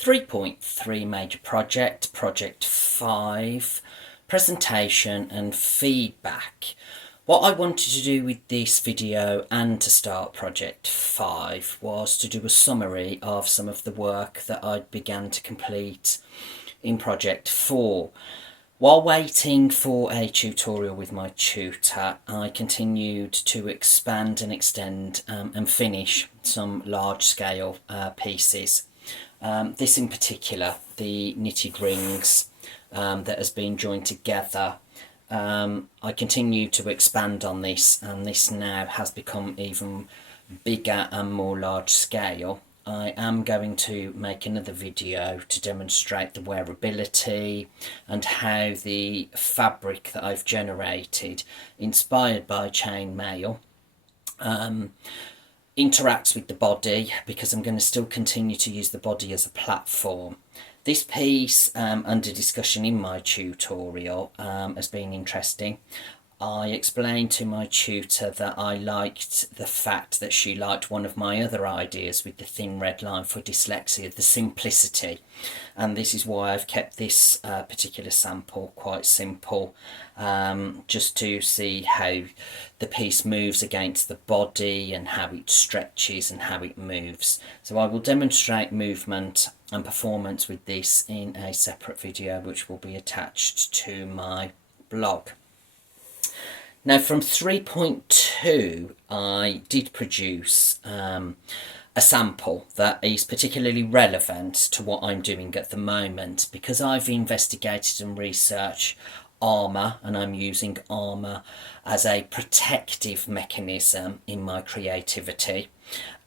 3.3 major project, project 5, presentation and feedback. What I wanted to do with this video and to start project 5 was to do a summary of some of the work that I began to complete in project 4. While waiting for a tutorial with my tutor, I continued to expand and extend and finish some large-scale pieces. This in particular, the knitted rings that has been joined together. I continue to expand on this, and this now has become even bigger and more large scale. I am going to make another video to demonstrate the wearability and how the fabric that I've generated, inspired by chainmail, interacts with the body, because I'm going to still continue to use the body as a platform. This piece, under discussion in my tutorial, has been interesting. I explained to my tutor that I liked the fact that she liked one of my other ideas with the thin red line for dyslexia, the simplicity. And this is why I've kept this particular sample quite simple, just to see how the piece moves against the body and how it stretches and how it moves. So I will demonstrate movement and performance with this in a separate video, which will be attached to my blog. Now, from 3.2, I did produce a sample that is particularly relevant to what I'm doing at the moment, because I've investigated and researched armour, and I'm using armour as a protective mechanism in my creativity.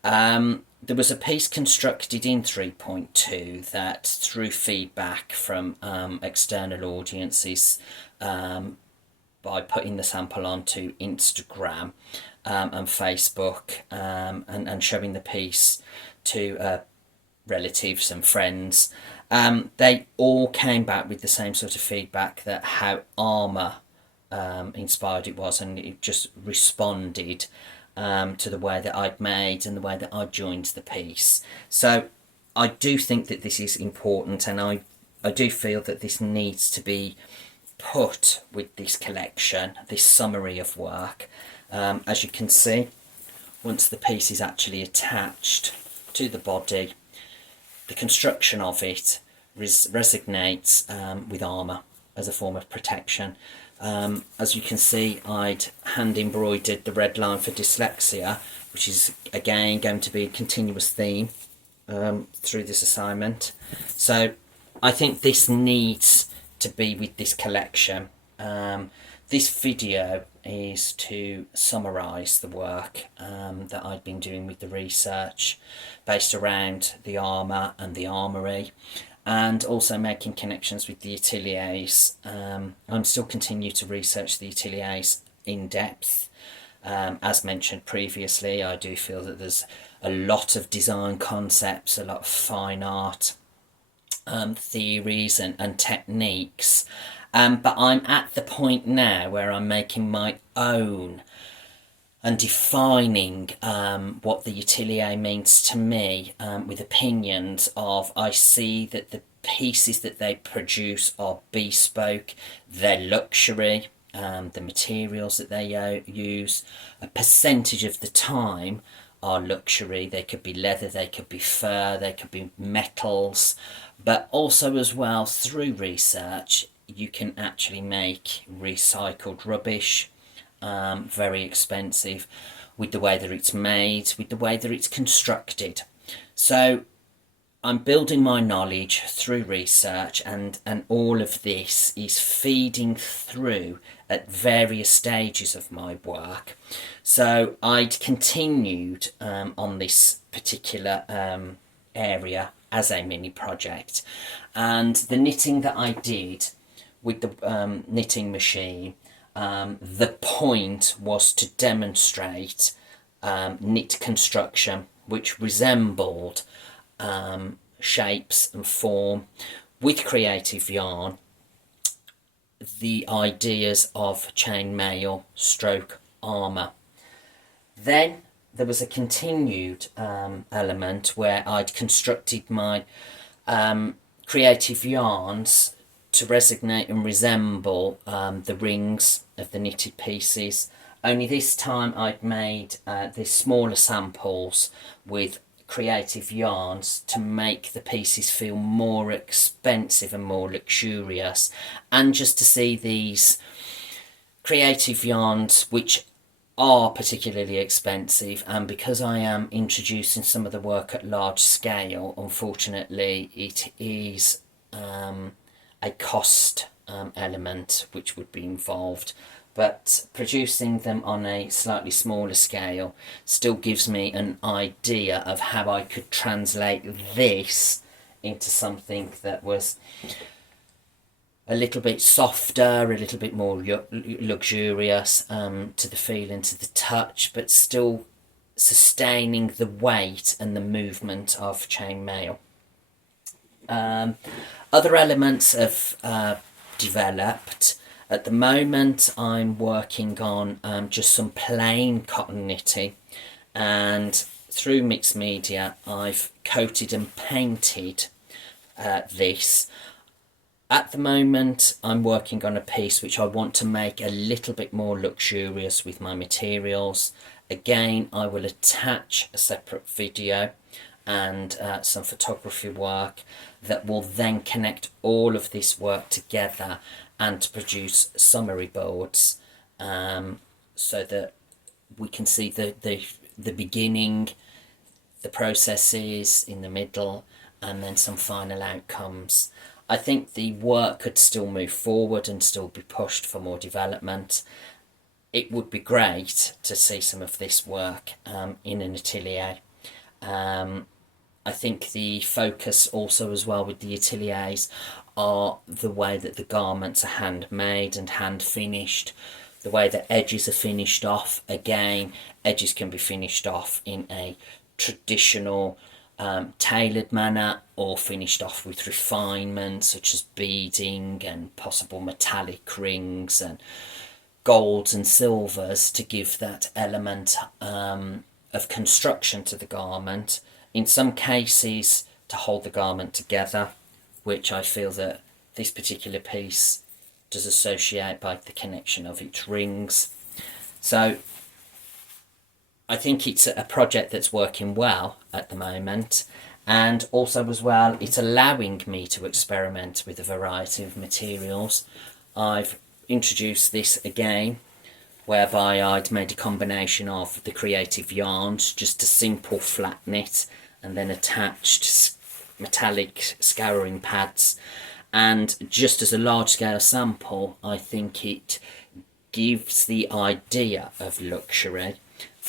There was a piece constructed in 3.2 that, through feedback from external audiences, by putting the sample onto Instagram and Facebook, and showing the piece to relatives and friends, they all came back with the same sort of feedback, that how armour inspired it was, and it just responded to the way that I'd made and the way that I joined the piece. So I do think that this is important, and I do feel that this needs to be put with this collection, this summary of work. As you can see, once the piece is actually attached to the body, the construction of it resonates with armour as a form of protection. As you can see, I'd hand embroidered the red line for dyslexia, which is again going to be a continuous theme through this assignment. So I think this needs to be with this collection. This video is to summarise the work that I've been doing with the research based around the armour and the armoury, and also making connections with the ateliers. I'm still continue to research the ateliers in depth. As mentioned previously, I do feel that there's a lot of design concepts, a lot of fine art theories and techniques, but I'm at the point now where I'm making my own and defining what the atelier means to me, with opinions of, I see that the pieces that they produce are bespoke, they're luxury, the materials that they use, a percentage of the time, are luxury. They could be leather, they could be fur, they could be metals, but also as well, through research, you can actually make recycled rubbish, very expensive, with the way that it's made, with the way that it's constructed. So I'm building my knowledge through research, and all of this is feeding through at various stages of my work. So I'd continued on this particular area as a mini project, and the knitting that I did with the knitting machine, the point was to demonstrate knit construction which resembled shapes and form with creative yarn, the ideas of chainmail stroke armour. Then there was a continued element where I'd constructed my creative yarns to resonate and resemble the rings of the knitted pieces. Only this time I'd made the smaller samples with creative yarns to make the pieces feel more expensive and more luxurious, and just to see these creative yarns which are particularly expensive, and because I am introducing some of the work at large scale, unfortunately it is a cost element which would be involved, but producing them on a slightly smaller scale still gives me an idea of how I could translate this into something that was a little bit softer, a little bit more luxurious to the feel and to the touch, but still sustaining the weight and the movement of chainmail. Other elements have developed. At the moment I'm working on just some plain cotton knitting, and through mixed media I've coated and painted this. At the moment I'm working on a piece which I want to make a little bit more luxurious with my materials. Again, I will attach a separate video and some photography work that will then connect all of this work together and to produce summary boards, so that we can see the beginning, the processes in the middle, and then some final outcomes. I think the work could still move forward and still be pushed for more development. It would be great to see some of this work in an atelier. I think the focus also as well with the ateliers are the way that the garments are handmade and hand finished, the way that edges are finished off. Again, edges can be finished off in a traditional tailored manner, or finished off with refinement such as beading and possible metallic rings and golds and silvers to give that element of construction to the garment. In some cases to hold the garment together, which I feel that this particular piece does associate by the connection of its rings. So I think it's a project that's working well at the moment, and also as well it's allowing me to experiment with a variety of materials. I've introduced this again whereby I'd made a combination of the creative yarns, just a simple flat knit, and then attached metallic scouring pads. And just as a large scale sample, I think it gives the idea of luxury,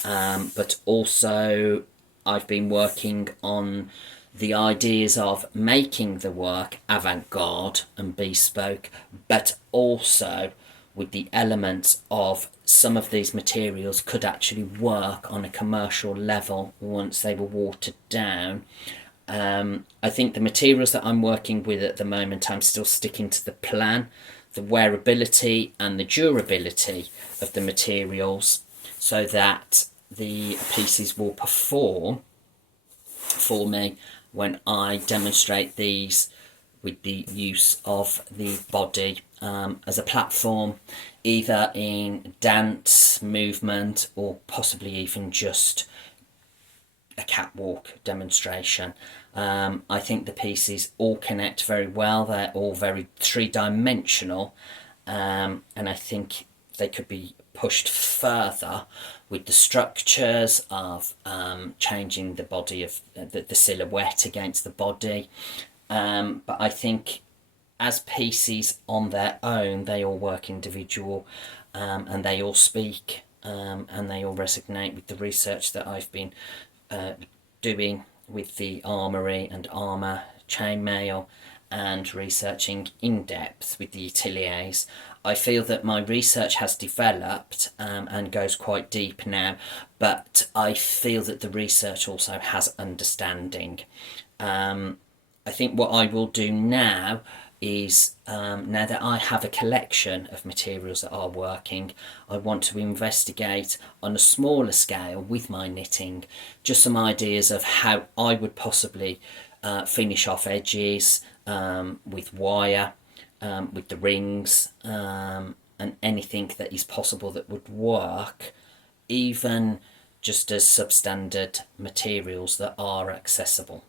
but also I've been working on the ideas of making the work avant-garde and bespoke, but also with the elements of some of these materials could actually work on a commercial level once they were watered down. I think the materials that I'm working with at the moment, I'm still sticking to the plan, the wearability and the durability of the materials, so that the pieces will perform for me when I demonstrate these with the use of the body as a platform, either in dance, movement, or possibly even just a catwalk demonstration. I think the pieces all connect very well. They're all very three-dimensional, and I think they could be pushed further with the structures of changing the body of the silhouette against the body. But I think as pieces on their own, they all work individual, and they all speak, and they all resonate with the research that I've been doing with the armoury and armour chainmail, and researching in depth with the ateliers. I feel that my research has developed and goes quite deep now, but I feel that the research also has understanding. I think what I will do now is now that I have a collection of materials that are working, I want to investigate on a smaller scale with my knitting just some ideas of how I would possibly finish off edges with wire, with the rings, and anything that is possible that would work, even just as substandard materials that are accessible.